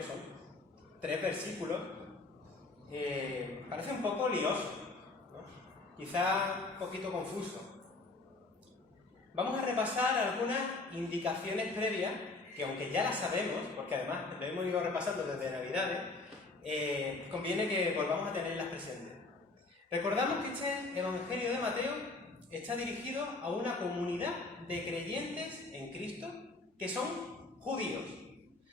concreto son 3 versículos, parece un poco lioso, ¿no? Quizá un poquito confuso. Vamos a repasar algunas indicaciones previas, que aunque ya las sabemos, porque además lo hemos ido repasando desde Navidades, conviene que volvamos a tenerlas presentes. Recordamos que este Evangelio de Mateo está dirigido a una comunidad de creyentes en Cristo que son judíos.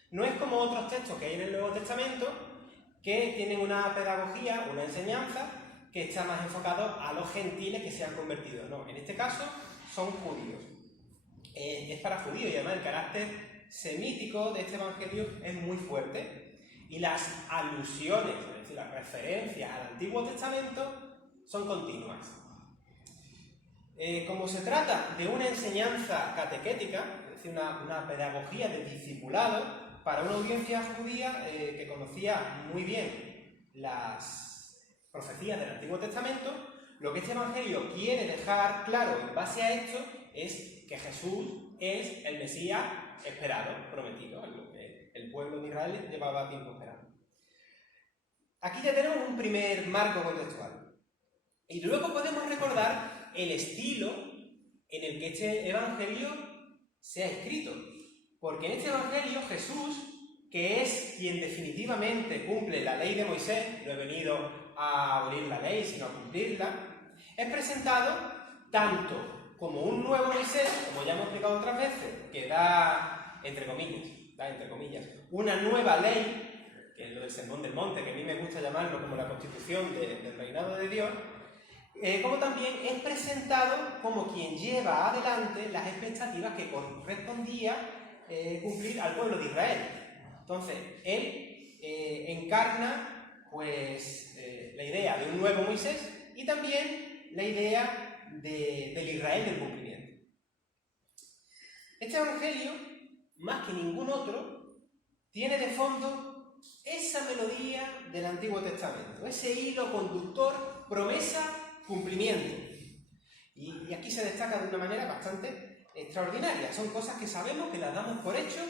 No es como otros textos que hay en el Nuevo Testamento que tienen una pedagogía, una enseñanza que está más enfocado a los gentiles que se han convertido. No, en este caso son judíos. Es para judíos y además el carácter semítico de este Evangelio es muy fuerte y las alusiones, es decir, las referencias al Antiguo Testamento son continuas. Como se trata de una enseñanza catequética, es decir, una pedagogía de discipulado para una audiencia judía que conocía muy bien las profecías del Antiguo Testamento, lo que este Evangelio quiere dejar claro en base a esto es que Jesús es el Mesías esperado, prometido, lo que el pueblo de Israel llevaba tiempo esperando. Aquí ya tenemos un primer marco contextual. Y luego podemos recordar el estilo en el que este Evangelio se ha escrito. Porque en este Evangelio Jesús, que es quien definitivamente cumple la ley de Moisés, no he venido a abolir la ley, sino a cumplirla, es presentado tanto como un nuevo Moisés, como ya hemos explicado otras veces, que da entre comillas, una nueva ley, que es lo del Sermón del Monte, que a mí me gusta llamarlo como la constitución del reinado de Dios, como también es presentado como quien lleva adelante las expectativas que correspondía cumplir al pueblo de Israel. Entonces, él encarna pues, la idea de un nuevo Moisés y también la idea del Israel del cumplimiento. Este Evangelio, más que ningún otro, tiene de fondo esa melodía del Antiguo Testamento, ese hilo conductor, promesa, cumplimiento. Y aquí se destaca de una manera bastante extraordinaria. Son cosas que sabemos, que las damos por hecho,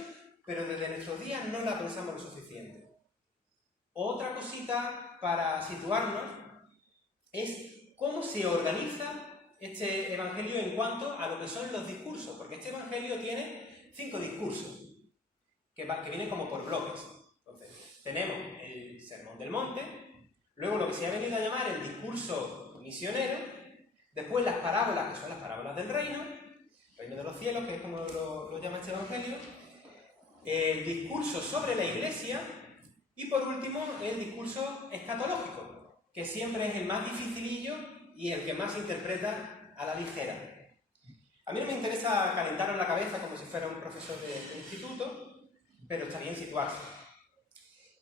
pero desde nuestros días no las pensamos lo suficiente. Otra cosita para situarnos es cómo se organiza este Evangelio en cuanto a lo que son los discursos, porque este Evangelio tiene 5 discursos que vienen como por bloques. Entonces, tenemos el Sermón del Monte, luego lo que se ha venido a llamar el discurso misionero, después las parábolas, que son las parábolas del reino de los cielos, que es como lo llama este Evangelio, el discurso sobre la Iglesia y por último el discurso escatológico, que siempre es el más dificilillo y el que más se interpreta a la ligera. A mí no me interesa calentaros la cabeza como si fuera un profesor de instituto, pero está bien situarse.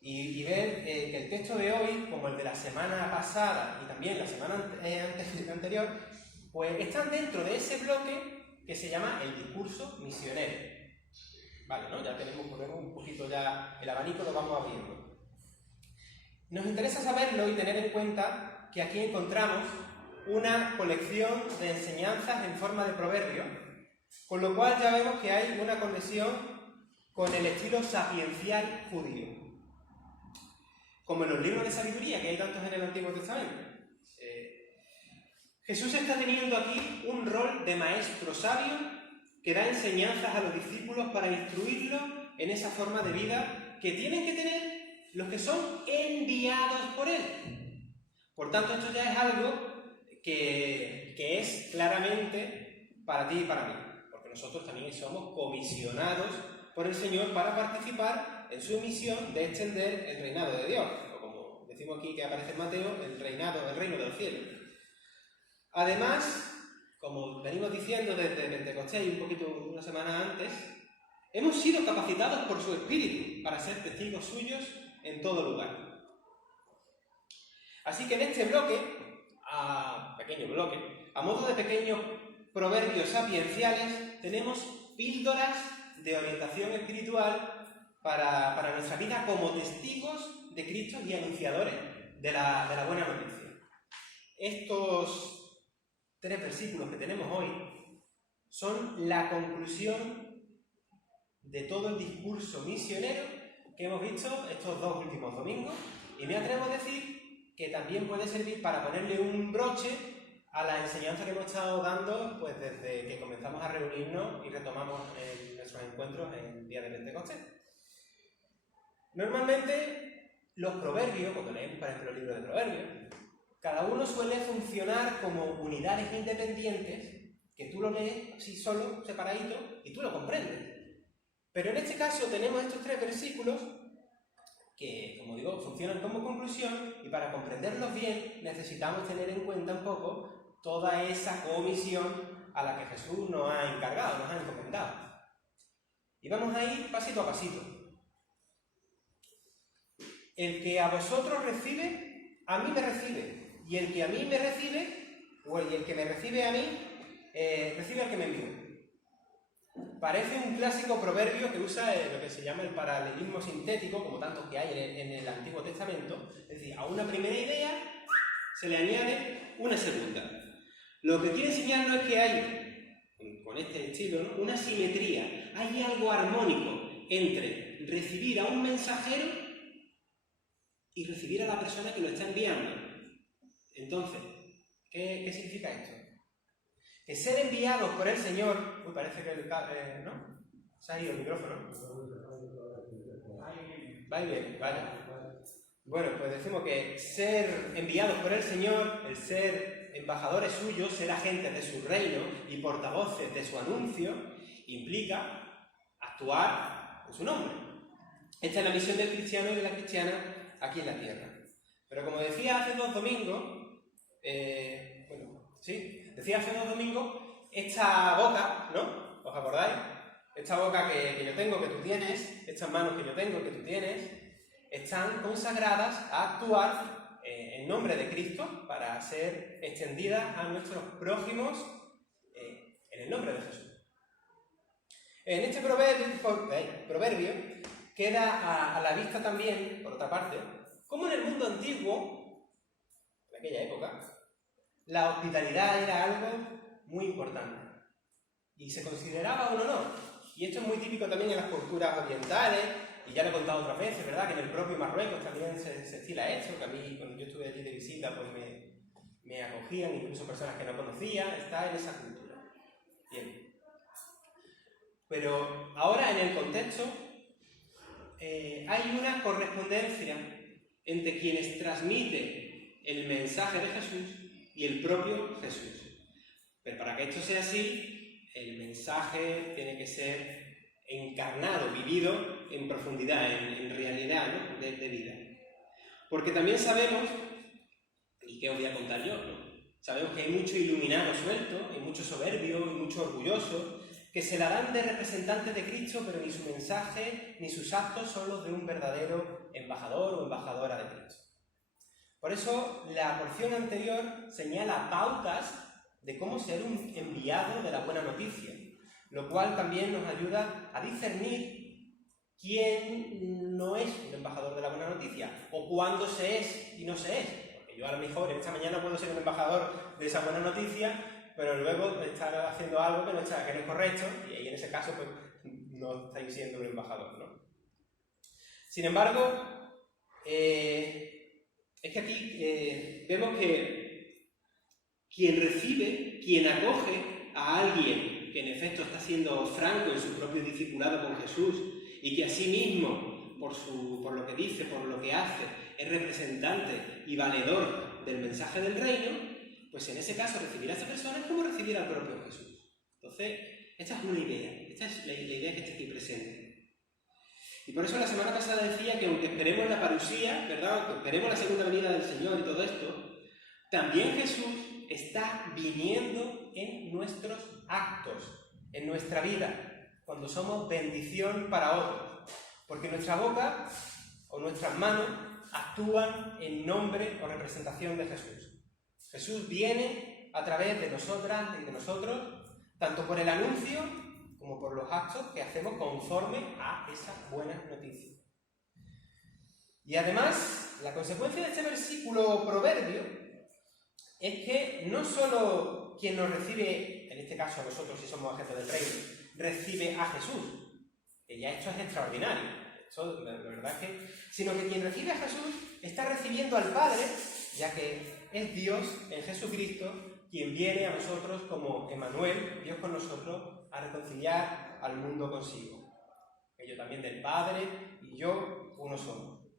Y ver que el texto de hoy, como el de la semana pasada y también la semana anterior, pues están dentro de ese bloque que se llama el discurso misionero. Vale, ¿no? Ya tenemos un poquito ya el abanico, lo vamos abriendo. Nos interesa saberlo y tener en cuenta que aquí encontramos una colección de enseñanzas en forma de proverbios, con lo cual ya vemos que hay una conexión con el estilo sapiencial judío. Como en los libros de sabiduría, que hay tantos en el Antiguo Testamento. Jesús está teniendo aquí un rol de maestro sabio que da enseñanzas a los discípulos para instruirlos en esa forma de vida que tienen que tener los que son enviados por Él. Por tanto, esto ya es algo que es claramente para ti y para mí, porque nosotros también somos comisionados por el Señor para participar en su misión de extender el reinado de Dios, o como decimos aquí que aparece en Mateo, el reino del cielo. Además, como venimos diciendo desde Pentecostés y un poquito una semana antes, hemos sido capacitados por su Espíritu para ser testigos suyos en todo lugar. Así que en este bloque, a modo de pequeños proverbios sapienciales, tenemos píldoras de orientación espiritual para nuestra vida como testigos de Cristo y anunciadores de la buena noticia. Estos 3 versículos que tenemos hoy son la conclusión de todo el discurso misionero que hemos visto estos 2 últimos domingos, y me atrevo a decir que también puede servir para ponerle un broche a la enseñanza que hemos estado dando pues desde que comenzamos a reunirnos y retomamos nuestros encuentros en el día de Pentecostés. Normalmente los proverbios, cuando leemos por ejemplo el libro de Proverbios, cada uno suele funcionar como unidades independientes que tú lo lees así solo, separadito, y tú lo comprendes. Pero en este caso tenemos estos 3 versículos que, como digo, funcionan como conclusión, y para comprenderlos bien necesitamos tener en cuenta un poco toda esa comisión a la que Jesús nos ha encargado, nos ha encomendado. Y vamos a ir pasito a pasito. El que a vosotros recibe, a mí me recibe. Y el que a mí me recibe, y el que me recibe a mí, recibe al que me envió. Parece un clásico proverbio que usa lo que se llama el paralelismo sintético, como tantos que hay en el Antiguo Testamento. Es decir, a una primera idea se le añade una segunda. Lo que quiere enseñarnos es que hay, con este estilo, ¿no?, una simetría. Hay algo armónico entre recibir a un mensajero y recibir a la persona que lo está enviando. Entonces, ¿qué significa esto? Que ser enviados por el Señor... Uy, parece que ¿no? Se ha ido el micrófono. Va bien, vale. Bueno, pues decimos que ser enviados por el Señor, el ser embajadores suyos, ser agentes de su reino y portavoces de su anuncio, implica actuar en su nombre. Esta es la misión del cristiano y de la cristiana aquí en la tierra. Pero como decía hace 2 domingos, decía hace 2 domingos, esta boca, ¿no? ¿Os acordáis? Esta boca que yo tengo, que tú tienes, estas manos que yo tengo, que tú tienes, están consagradas a actuar en nombre de Cristo para ser extendidas a nuestros prójimos en el nombre de Jesús. En este proverbio queda a la vista también, por otra parte, como en el mundo antiguo, en aquella época, la hospitalidad era algo muy importante y se consideraba un honor. Y esto es muy típico también en las culturas orientales, y ya lo he contado otras veces, ¿verdad? Que en el propio Marruecos también se estila esto, que a mí cuando yo estuve allí de visita pues me acogían, incluso personas que no conocía, está en esa cultura. Bien. Pero ahora en el contexto hay una correspondencia entre quienes transmiten el mensaje de Jesús y el propio Jesús. Pero para que esto sea así, el mensaje tiene que ser encarnado, vivido en profundidad, en realidad, ¿no?, de vida. Porque también sabemos, y qué os voy a contar yo, ¿no?, sabemos que hay mucho iluminado suelto, hay mucho soberbio y mucho orgulloso, que se la dan de representantes de Cristo, pero ni su mensaje ni sus actos son los de un verdadero embajador o embajadora de Cristo. Por eso, la porción anterior señala pautas de cómo ser un enviado de la buena noticia, lo cual también nos ayuda a discernir quién no es un embajador de la buena noticia, o cuándo se es y no se es. Porque yo a lo mejor esta mañana puedo ser un embajador de esa buena noticia, pero luego estar haciendo algo que no es correcto, y ahí en ese caso pues no estáis siendo un embajador, ¿no? Sin embargo, es que aquí vemos que quien recibe, quien acoge a alguien que en efecto está siendo franco en su propio discipulado con Jesús y que asimismo, por lo que dice, por lo que hace, es representante y valedor del mensaje del reino, pues en ese caso recibir a esa persona es como recibir al propio Jesús. Entonces, esta es una idea, esta es la idea que está aquí presente. Y por eso la semana pasada decía que aunque esperemos la parusía, ¿verdad?, aunque esperemos la segunda venida del Señor y todo esto, también Jesús está viniendo en nuestros actos, en nuestra vida, cuando somos bendición para otros. Porque nuestra boca o nuestras manos actúan en nombre o representación de Jesús. Jesús viene a través de nosotras y de nosotros, tanto por el anuncio como por los actos que hacemos conforme a esa buena noticia. Y además, la consecuencia de este versículo proverbio es que no solo quien nos recibe, en este caso a nosotros si somos agentes del reino, recibe a Jesús, que ya esto es extraordinario. Eso, la verdad es que... Sino que quien recibe a Jesús está recibiendo al Padre, ya que es Dios en Jesucristo quien viene a nosotros como Emmanuel, Dios con nosotros, a reconciliar al mundo consigo. Ellos también del Padre y yo uno solo.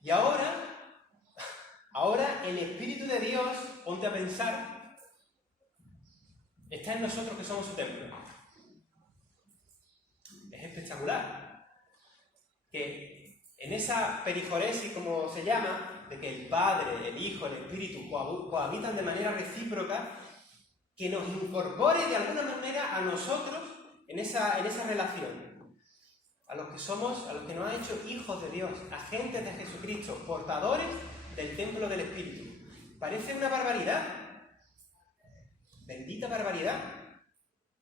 Y ahora el Espíritu de Dios, ponte a pensar, está en nosotros que somos su templo. Es espectacular. Que en esa perijoresis, como se llama, de que el Padre, el Hijo, el Espíritu cohabitan de manera recíproca, que nos incorpore de alguna manera a nosotros en esa relación. A los que nos ha hecho hijos de Dios, agentes de Jesucristo, portadores del templo del Espíritu. Parece una barbaridad. Bendita barbaridad.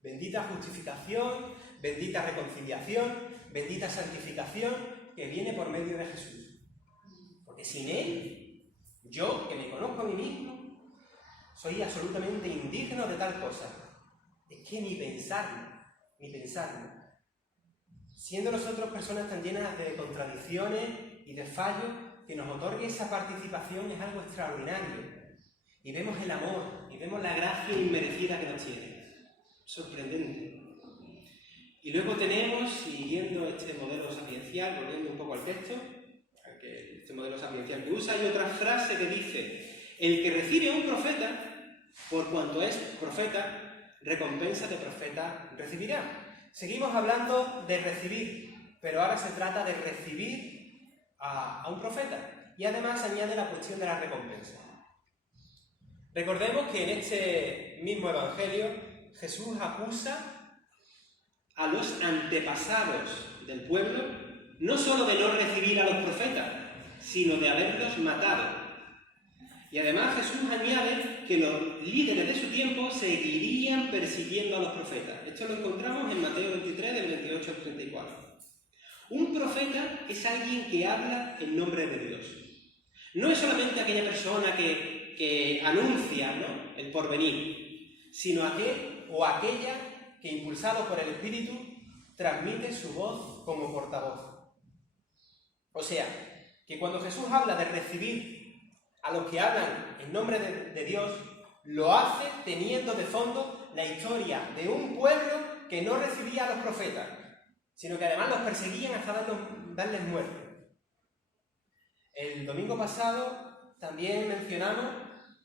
Bendita justificación, bendita reconciliación, bendita santificación que viene por medio de Jesús. Porque sin Él, yo, que me conozco a mí mismo, soy absolutamente indigno de tal cosa. Es que ni pensarlo. Siendo nosotros personas tan llenas de contradicciones y de fallos, que nos otorgue esa participación es algo extraordinario. Y vemos el amor, y vemos la gracia inmerecida que nos tiene. Sorprendente. Y luego tenemos, siguiendo este modelo sapiencial, volviendo un poco al texto, este modelo sapiencial que usa, hay otra frase que dice: el que recibe a un profeta, por cuanto es profeta, recompensa de profeta recibirá. Seguimos hablando de recibir, pero ahora se trata de recibir a un profeta. Y además añade la cuestión de la recompensa. Recordemos que en este mismo Evangelio Jesús acusa a los antepasados del pueblo no solo de no recibir a los profetas, sino de haberlos matado. Y además Jesús añade que los líderes de su tiempo seguirían persiguiendo a los profetas. Esto lo encontramos en Mateo 23, del 28 al 34. Un profeta es alguien que habla en nombre de Dios. No es solamente aquella persona que anuncia, ¿no?, el porvenir, sino aquel o aquella que, impulsado por el Espíritu, transmite su voz como portavoz. O sea, que cuando Jesús habla de recibir a los que hablan en nombre de Dios, lo hace teniendo de fondo la historia de un pueblo que no recibía a los profetas, sino que además los perseguían hasta darles muerte. El domingo pasado también mencionamos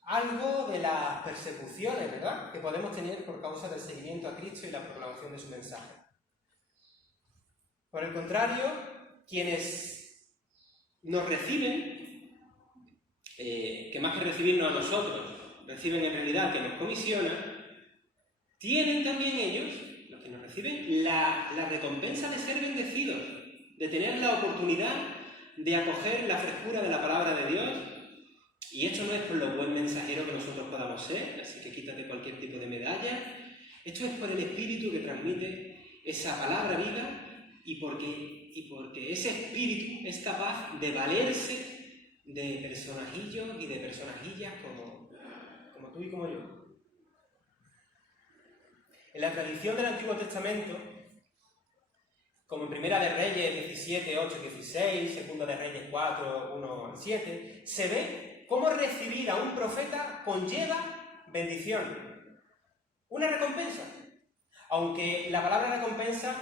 algo de las persecuciones, ¿verdad?, que podemos tener por causa del seguimiento a Cristo y la proclamación de su mensaje. Por el contrario, quienes nos reciben, que más que recibirnos a nosotros, reciben en realidad que nos comisiona, tienen también ellos, los que nos reciben, la recompensa de ser bendecidos, de tener la oportunidad de acoger la frescura de la palabra de Dios. Y esto no es por lo buen mensajero que nosotros podamos ser, así que quítate cualquier tipo de medalla. Esto es por el Espíritu que transmite esa palabra viva y porque ese Espíritu es capaz de valerse de personajillos y de personajillas como tú y como yo. En la tradición del Antiguo Testamento, como en Primera de Reyes 17, 8, 16, Segunda de Reyes 4, 1 al 7, se ve cómo recibir a un profeta conlleva bendición, una recompensa. Aunque la palabra recompensa,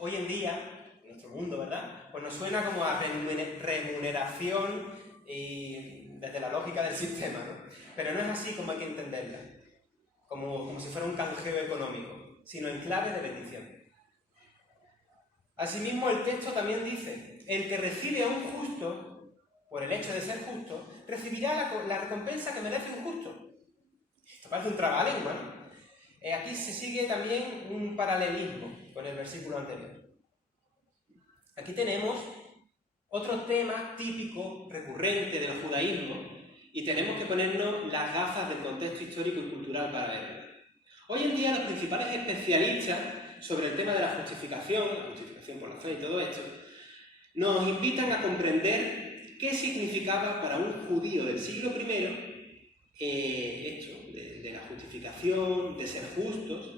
hoy en día, en nuestro mundo, ¿verdad?, pues nos suena como a remuneración y desde la lógica del sistema, ¿no? Pero no es así como hay que entenderla, como si fuera un canjeo económico, sino en clave de bendición. Asimismo, el texto también dice: el que recibe a un justo, por el hecho de ser justo, recibirá la recompensa que merece un justo. Esto parece un trabalengua, ¿no? Aquí se sigue también un paralelismo con el versículo anterior. Aquí tenemos otro tema típico, recurrente del judaísmo, y tenemos que ponernos las gafas del contexto histórico y cultural para verlo. Hoy en día los principales especialistas sobre el tema de la justificación por la fe y todo esto, nos invitan a comprender qué significaba para un judío del siglo I esto de la justificación, de ser justos,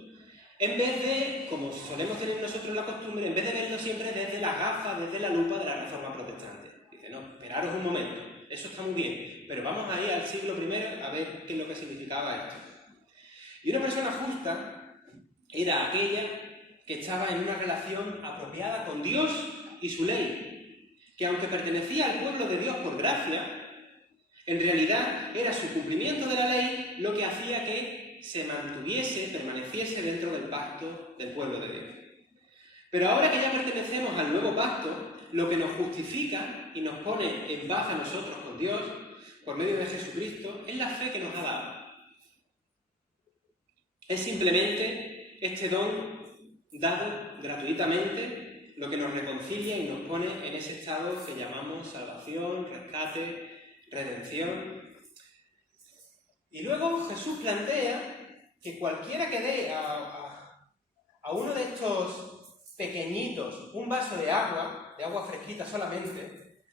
En vez de, como solemos tener nosotros la costumbre, en vez de verlo siempre desde las gafas, desde la lupa de la Reforma Protestante. Dice, no, esperaros un momento, eso está muy bien, pero vamos a ir al siglo I a ver qué es lo que significaba esto. Y una persona justa era aquella que estaba en una relación apropiada con Dios y su ley, que aunque pertenecía al pueblo de Dios por gracia, en realidad era su cumplimiento de la ley lo que hacía que se mantuviese, permaneciese dentro del pacto del pueblo de Dios. Pero ahora que ya pertenecemos al nuevo pacto, lo que nos justifica y nos pone en paz a nosotros con Dios, por medio de Jesucristo, es la fe que nos ha dado. Es simplemente este don dado gratuitamente lo que nos reconcilia y nos pone en ese estado que llamamos salvación, rescate, redención. Y luego Jesús plantea que cualquiera que dé a uno de estos pequeñitos un vaso de agua fresquita solamente,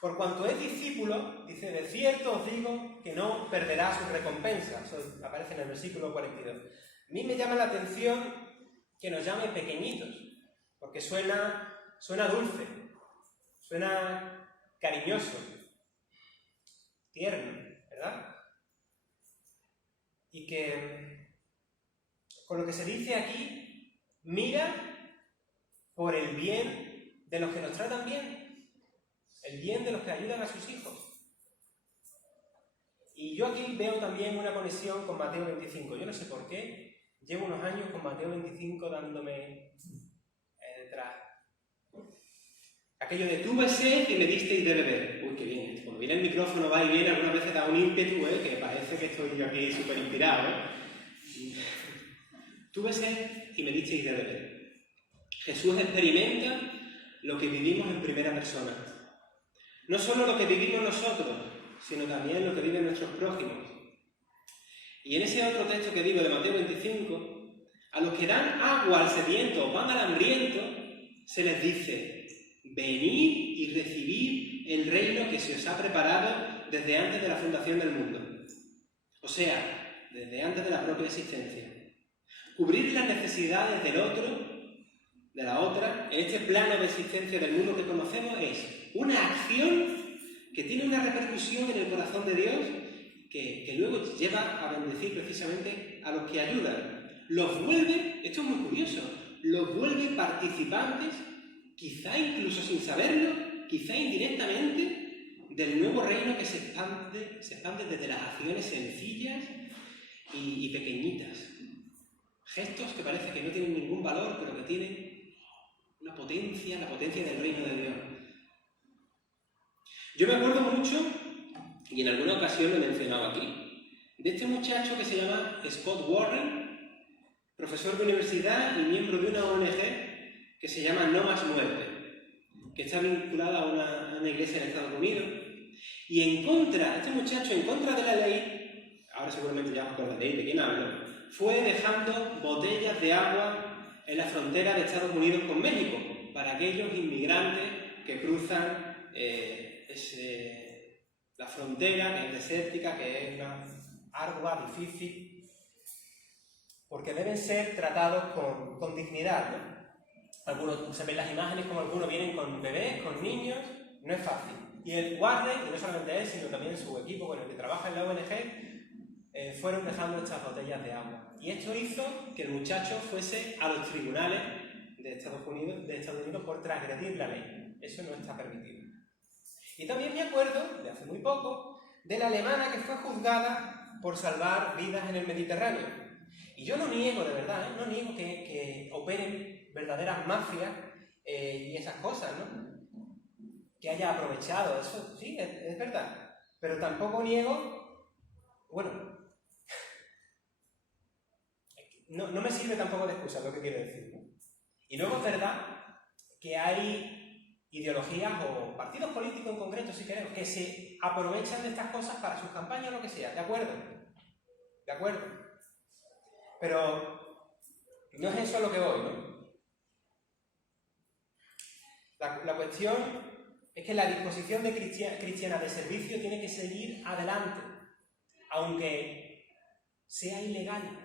por cuanto es discípulo, dice, de cierto os digo que no perderá su recompensa. Eso aparece en el versículo 42. A mí me llama la atención que nos llame pequeñitos, porque suena dulce, suena cariñoso, tierno, ¿verdad? Y que con lo que se dice aquí, mira por el bien de los que nos tratan bien, el bien de los que ayudan a sus hijos. Y yo aquí veo también una conexión con Mateo 25. Yo no sé por qué, llevo unos años con Mateo 25 dándome detrás. Aquello de tuve sed y me disteis de beber. Uy, qué bien. Cuando viene el micrófono va y viene, algunas veces da un ímpetu, que parece que estoy yo aquí súper inspirado. Tuve sed y me disteis de beber. Jesús experimenta lo que vivimos en primera persona. No solo lo que vivimos nosotros, sino también lo que viven nuestros prójimos. Y en ese otro texto que digo de Mateo 25, a los que dan agua al sediento o pan al hambriento, se les dice, venid y recibid el reino que se os ha preparado desde antes de la fundación del mundo. O sea, desde antes de la propia existencia. Cubrir las necesidades del otro, de la otra, en este plano de existencia del mundo que conocemos es una acción que tiene una repercusión en el corazón de Dios que luego lleva a bendecir precisamente a los que ayudan. Los vuelve, esto es muy curioso, los vuelve participantes, quizá incluso sin saberlo, quizá indirectamente, del nuevo reino que se expande desde las acciones sencillas y pequeñitas. Gestos que parece que no tienen ningún valor, pero que tienen una potencia, la potencia del reino de Dios. Yo me acuerdo mucho, y en alguna ocasión lo he mencionado aquí, de este muchacho que se llama Scott Warren, profesor de universidad y miembro de una ONG que se llama No Más Muerte, que está vinculada a una iglesia en Estados Unidos. Y este muchacho, en contra de la ley, ahora seguramente ya con la ley de quién hablo, fue dejando botellas de agua en la frontera de Estados Unidos con México para aquellos inmigrantes que cruzan la frontera, que es desértica, que es ardua, difícil, porque deben ser tratados con dignidad, ¿no? Algunos se ven las imágenes como algunos vienen con bebés, con niños, no es fácil. Y el Warren, y no solamente él, sino también su equipo con el que trabaja en la ONG, fueron dejando estas botellas de agua. Y esto hizo que el muchacho fuese a los tribunales de Estados Unidos por transgredir la ley. Eso no está permitido. Y también me acuerdo, de hace muy poco, de la alemana que fue juzgada por salvar vidas en el Mediterráneo. Y yo no niego, de verdad, no niego que operen verdaderas mafias y esas cosas, ¿no? Que haya aprovechado, eso sí, es verdad. Pero tampoco niego, bueno, no me sirve tampoco de excusa lo que quiero decir, ¿no? Y luego es verdad que hay ideologías o partidos políticos en concreto, si queremos, que se aprovechan de estas cosas para sus campañas o lo que sea, ¿de acuerdo? ¿De acuerdo? Pero no es eso a lo que voy, ¿no? La cuestión es que la disposición cristiana de servicio tiene que seguir adelante, aunque sea ilegal,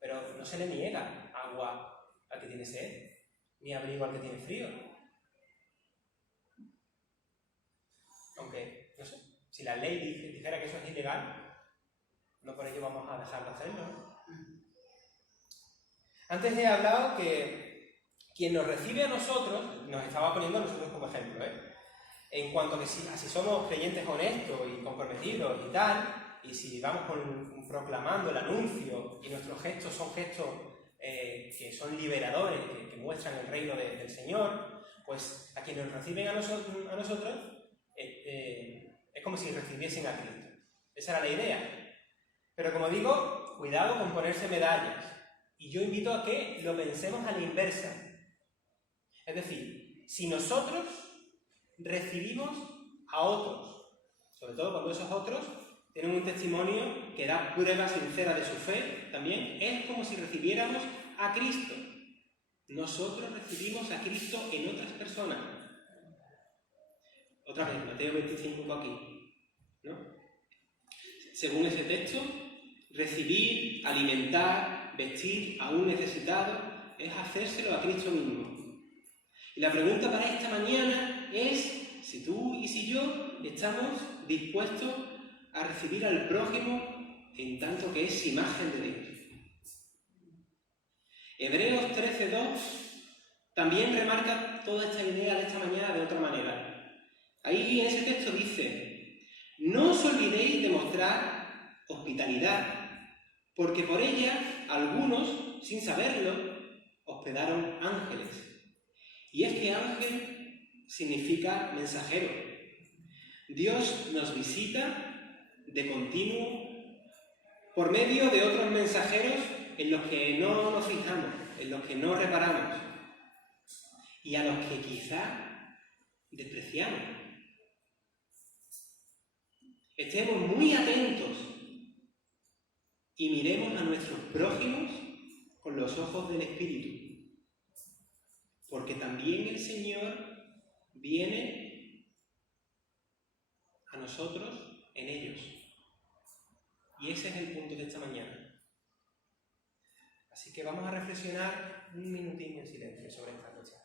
pero no se le niega a agua al que tiene sed, ni abrigo al que tiene frío. Aunque, no sé, si la ley dijera que eso es ilegal, no por ello vamos a dejar de hacerlo, ¿no? Antes he hablado que quien nos recibe a nosotros, nos estaba poniendo a nosotros como ejemplo, en cuanto a que si somos creyentes honestos y comprometidos y tal, y si vamos proclamando el anuncio y nuestros gestos son gestos que son liberadores, que muestran el reino del Señor, pues a quienes nos reciben a nosotros es como si recibiesen a Cristo. Esa era la idea. Pero como digo, cuidado con ponerse medallas. Y yo invito a que lo pensemos a la inversa. Es decir, si nosotros recibimos a otros, sobre todo cuando esos otros tienen un testimonio que da prueba sincera de su fe, también es como si recibiéramos a Cristo. Nosotros recibimos a Cristo en otras personas. Otra vez, Mateo 25 aquí, ¿no? Según ese texto, recibir, alimentar, vestir a un necesitado es hacérselo a Cristo mismo. Y la pregunta para esta mañana es si tú y si yo estamos dispuestos a recibir al prójimo en tanto que es imagen de Dios. Hebreos 13:2 también remarca toda esta idea de esta mañana de otra manera. Ahí en ese texto dice: no os olvidéis de mostrar hospitalidad, porque por ella algunos, sin saberlo, hospedaron ángeles. Y es que ángel significa mensajero. Dios nos visita de continuo por medio de otros mensajeros en los que no nos fijamos, en los que no reparamos y a los que quizá despreciamos. Estemos muy atentos y miremos a nuestros prójimos con los ojos del Espíritu, porque también el Señor viene a nosotros en ellos. Y ese es el punto de esta mañana. Así que vamos a reflexionar un minutín en silencio sobre esta cuestión.